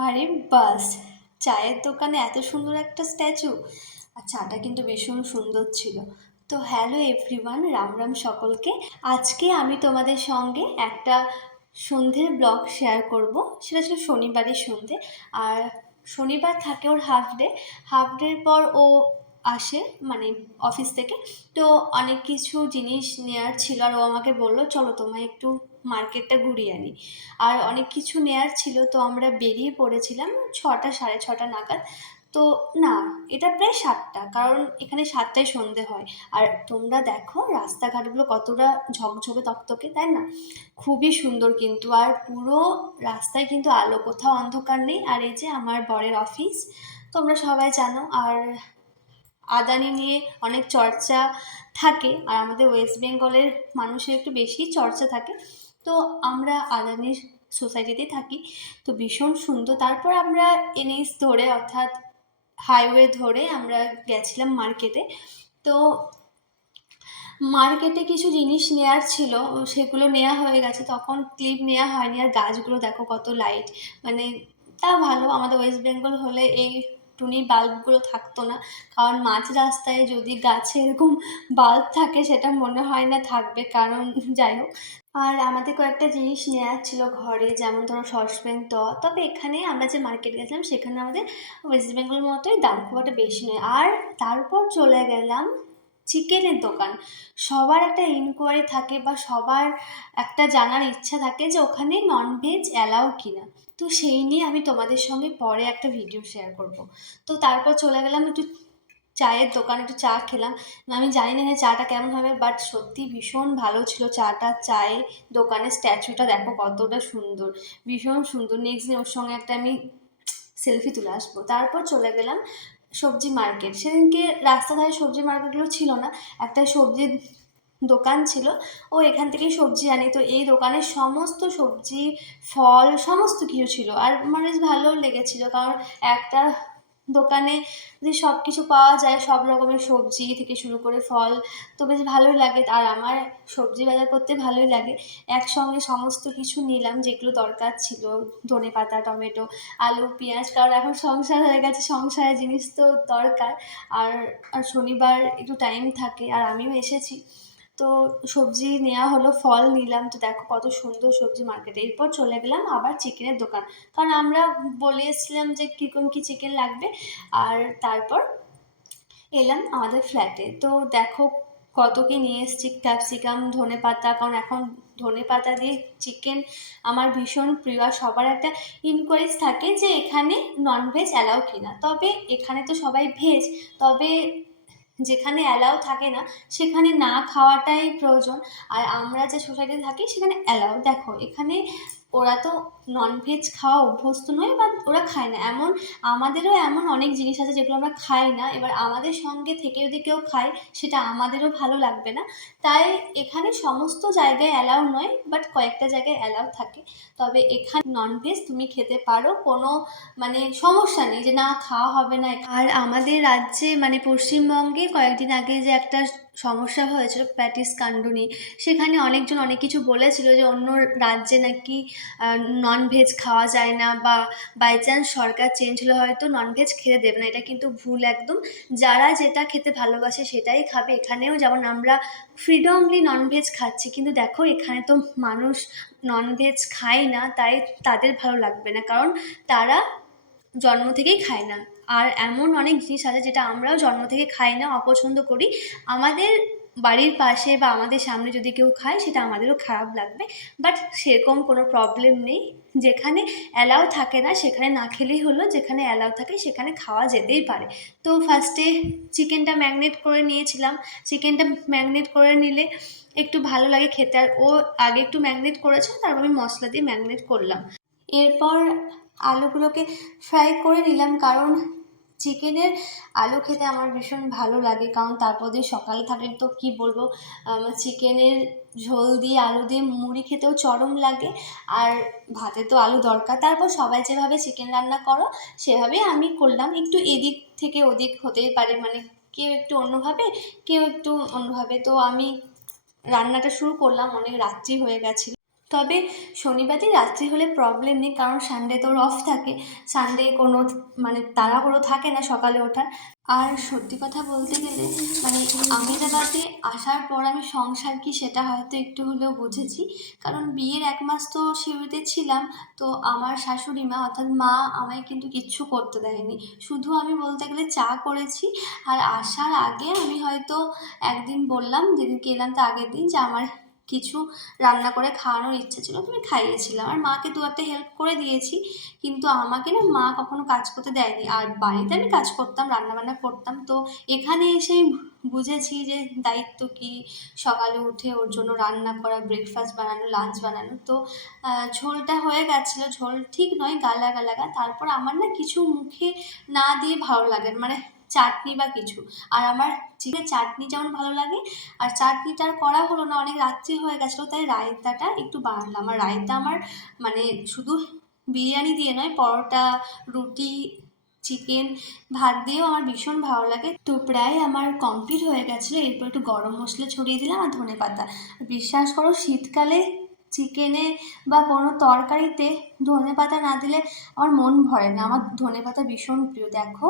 আরে বাস, চায়ের দোকানে এত সুন্দর একটা স্ট্যাচু আর চাটা কিন্তু ভীষণ সুন্দর ছিল। তো হ্যালো এভরিওয়ান রাম রাম সকলকে। আজকে আমি তোমাদের সঙ্গে একটা সন্ধ্যের ব্লগ শেয়ার করব। সেটা ছিল শনিবারের সন্ধ্যে আর শনিবার থাকে ওর হাফ ডে হাফ ডের পর ও আসে মানে অফিস থেকে। তো অনেক কিছু জিনিস নেওয়ার ছিল আর ও আমাকে বলল, চলো তোমায় একটু মার্কেটটা ঘুরিয়ে আনি। আর অনেক কিছু নেয়ার ছিল, তো আমরা বেরিয়ে পড়েছিলাম ছটা, সাড়ে ছটা নাগাদ। তো না, এটা প্রায় সাতটা, কারণ এখানে সাতটায় সন্ধে হয়। আর তোমরা দেখো রাস্তাঘাটগুলো কতটা ঝকঝকে তকতকে, তাই না? খুবই সুন্দর কিন্তু, আর পুরো রাস্তায় কিন্তু আলো, কোথাও অন্ধকার নেই। আর এই যে আমার বরের অফিস তোমরা সবাই জানো। আর আদানি নিয়ে অনেক চর্চা থাকে আর আমাদের ওয়েস্ট বেঙ্গলের মানুষের একটু বেশি চর্চা থাকে। তো আমরা আদানির সোসাইটিতে থাকি, তো ভীষণ সুন্দর। তারপর আমরা এনএস ধরে, অর্থাৎ হাইওয়ে ধরে আমরা গেছিলাম মার্কেটে। তো মার্কেটে কিছু জিনিস নেওয়ার ছিল, সেগুলো নেওয়া হয়ে গেছে। তখন ক্লিপ নেওয়া হয়নি। আর গাছগুলো দেখো কত লাইট মানে তা ভালো, আমাদের ওয়েস্ট বেঙ্গল হলে এই টুনি বাল্বগুলো থাকতো না। কারণ মাঝ রাস্তায় যদি গাছে এরকম বাল্ব থাকে, সেটা মনে হয় না থাকবে। কারণ যাই হোক। আর আমাদের কয়েকটা জিনিস নেওয়ার ছিল ঘরে, যেমন ধরো সসপ্যান, তো। তবে এখানে আমরা যে মার্কেট গেছিলাম, সেখানে আমাদের ওয়েস্ট বেঙ্গলের মতোই দাম খুব একটা বেশি নয়। আর তারপর চলে গেলাম চিকেনের দোকান। সবার একটা ইনকোয়ারি থাকে বা সবার একটা জানার ইচ্ছা থাকে যে ওখানে ননভেজ অ্যালাও কিনা। তো সেই নিয়ে আমি তোমাদের সঙ্গে পরে একটা ভিডিও শেয়ার করব। তো তারপর চলে গেলাম, একটু চায়ের দোকানে একটু চা খেলাম। আমি জানি না চাটা কেমন হবে বাট সত্যি ভীষণ ভালো ছিল চাটা। চায়ের দোকানের স্ট্যাচুটা দেখো কতটা সুন্দর, ভীষণ সুন্দর। নেক্সট দিন ওর সঙ্গে একটা আমি সেলফি তুলে আসব। তারপর চলে গেলাম সবজি মার্কেট সেদিনকে রাস্তা ধারে সবজি মার্কেটগুলো ছিল না, একটা সবজির দোকান ছিল। ও এখান থেকেই সবজি আনি। তো এই দোকানের সমস্ত সবজি, ফল, সমস্ত কিছু ছিল। আর আমার বেশ ভালোও লেগেছিলো। কারণ একটা দোকানে যে সব কিছু পাওয়া যায়, সব রকমের সবজি থেকে শুরু করে ফল, তো বেশ ভালোই লাগে। আর আমার সবজি বাজার করতে ভালোই লাগে। একসঙ্গে সমস্ত কিছু নিলাম, যেগুলো দরকার ছিল, ধনে পাতা, টমেটো, আলু, পেঁয়াজ, কারণ এখন সংসার হয়ে গেছে, সংসারের জিনিস তো দরকার। আর আর শনিবার একটু টাইম থাকে, আর আমিও এসেছি। তো সবজি নেওয়া হলো, ফল নিলাম। তো দেখো কত সুন্দর সবজি মার্কেটে এরপর চলে গেলাম আবার চিকেনের দোকান। কারণ আমরা বলে এসেছিলাম যে কীরকম কী চিকেন লাগবে। আর তারপর এলাম আমাদের ফ্ল্যাটে তো দেখো কত কি নিয়ে এসেছি ক্যাপসিকাম ধনে পাতা। কারণ এখন ধনে পাতা দিয়ে চিকেন আমার ভীষণ প্রিয়। আর সবার একটা ইনকোয়ারিজ থাকে যে এখানে ননভেজ অ্যালাউ কিনা। তবে এখানে তো সবাই ভেজ তবে যেখানে অ্যালাউ থাকে না, সেখানে না খাওয়াটাই প্রয়োজন। আর আমরা যে সোসাইটিতে থাকি, সেখানে অ্যালাউ দেখো, এখানে ওরা তো ননভেজ খাওয়া অভ্যস্ত নয় বা ওরা খায় না। এমন, আমাদেরও এমন অনেক জিনিস আছে যেগুলো আমরা খাই না। এবার আমাদের সঙ্গে থেকে যদি কেউ খায়, সেটা আমাদেরও ভালো লাগবে না। তাই এখানে সমস্ত জায়গায় অ্যালাউ নয় বাট কয়েকটা জায়গায় অ্যালাউ থাকে। তবে এখানে ননভেজ তুমি খেতে পারো, কোনো মানে সমস্যা নেই যে না, খাওয়া হবে না। আর আমাদের রাজ্যে মানে পশ্চিমবঙ্গে কয়েকদিন আগে যে একটা সমস্যা হয়েছিল প্যাটিস কাণ্ড সেখানে অনেকজন অনেক কিছু বলেছিল যে অন্য রাজ্যে নাকি ননভেজ খাওয়া যায় না বা বাই চান্স সরকার চেঞ্জ হলে হয়তো ননভেজ খেতে দেবে না। এটা কিন্তু ভুল একদম। যারা যেটা খেতে ভালোবাসে সেটাই খাবে। এখানেও যেমন আমরা ফ্রিডমলি ননভেজ খাচ্ছি, কিন্তু দেখো এখানে তো মানুষ ননভেজ খায় না, তাই তাদের ভালো লাগবে না। কারণ তারা জন্ম থেকেই খায় না। আর এমন অনেক জিনিস আছে যেটা আমরাও জন্ম থেকে খাই না, অপছন্দ করি। আমাদের বাড়ির পাশে বা আমাদের সামনে যদি কেউ খায়, সেটা আমাদেরও খারাপ লাগবে। বাট সেরকম কোনো প্রবলেম নেই। যেখানে অ্যালাউ থাকে না, সেখানে না খেলেই হলো। যেখানে অ্যালাউ থাকে, সেখানে খাওয়া যেতেই পারে। তো ফার্স্টে চিকেনটা ম্যাগনেট করে নিয়েছিলাম। চিকেনটা ম্যাগনেট করে নিলে একটু ভালো লাগে খেতে। আর ও আগে একটু ম্যাগনেট করেছে, তারপর আমি মশলা দিয়ে ম্যাগনেট করলাম। এরপর আলুগুলোকে ফ্রাই করে নিলাম, কারণ চিকেনের আলু খেতে আমার ভীষণ ভালো লাগে, কারণ তারপর দিয়ে সকালে থাকলে তো কী বলব চিকেনের ঝোল দিয়ে আলু দিয়ে মুড়ি খেতেও চরম লাগে, আর ভাতে তো আলু দরকার। তারপর সবাই যেভাবে চিকেন রান্না করো সেভাবেই আমি করলাম। একটু এদিক থেকে ওদিক হতেই পারে মানে কেউ একটু অন্যভাবে, কেউ একটু অন্যভাবে। তো আমি রান্নাটা শুরু করলাম, অনেক রাত্রি হয়ে গেছিল। তবে শনিবারই রাত্রি হলে প্রবলেম নেই, কারণ সানডে তোর অফ থাকে। সানডে কোনো মানে তাড়াহুড়ো থাকে না সকালে ওঠার। আর সত্যি কথা বলতে গেলে মানে আমেদাবাদে আসার পর আমি সংসার কি সেটা হয়তো একটু হলেও বুঝেছি। কারণ বিয়ের এক মাস তো সিউড়িতে ছিলাম, তো আমার শাশুড়ি মা, অর্থাৎ মা আমায় কিন্তু কিচ্ছু করতে দেয়নি। শুধু আমি বলতে গেলে চা করেছি, আর আসার আগে আমি হয়তো একদিন বললাম যেদিন এলাম তো আগের দিন যে আমার কিছু রান্না করে খাওয়ানোর ইচ্ছা ছিল তুমি খাইয়েছিলাম। আর মাকে দু একটা হেল্প করে দিয়েছি, কিন্তু আমাকে না মা কখনো কাজ করতে দেয়নি। আর বাড়িতে আমি কাজ করতাম, রান্নাবান্না করতাম, তো এখানে এসেই বুঝেছি যে দায়িত্ব কী। সকালে উঠে ওর জন্য রান্না করা ব্রেকফাস্ট বানানো লাঞ্চ বানানো, তো ঝোলটা হয়ে গেছিল। ঝোল ঠিক নয় গালাগা লাগা তারপর আমার না কিছু মুখে না দিয়ে ভালো লাগে মানে চাটনি বা কিছু। আর আমার চিকেন চাটনি যেমন ভালো লাগে, আর চাটনিটা আর করা হলো না, অনেক রাত্রি হয়ে গেছিল, তাই রায়তাটা একটু বানালাম আর রায়তা আমার মানে শুধু বিরিয়ানি দিয়ে নয়, পরোটা, রুটি, চিকেন, ভাত দিয়েও আমার ভীষণ ভালো লাগে। তো প্রায় আমার কমপ্লিট হয়ে গেছিল, এরপর একটু গরম মশলা ছড়িয়ে দিলাম আর ধনে পাতা। বিশ্বাস করো, শীতকালে চিকেনে বা কোনো তরকারিতে ধনে পাতা না দিলে আমার মন ভরে না। আমার ধনে পাতা ভীষণ প্রিয়। দেখো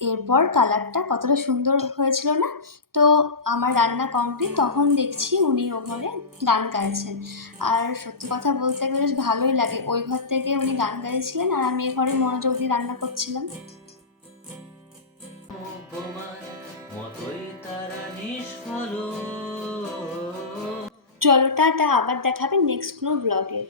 এরপর কালারটা কতটা সুন্দর হয়েছিল না? তো আমার রান্না কমপ্লিট তখন দেখছি উনি ও ঘরে গান গাইছেন। আর সত্যি কথা বলতে গেলে বেশ ভালোই লাগে। ওই ঘর থেকে উনি গান গাইছিলেন আর আমি এ ঘরে মনোযোগ দিয়ে রান্না করছিলাম। চলো টাটা, আবার দেখাবে নেক্সট কোনো ব্লগে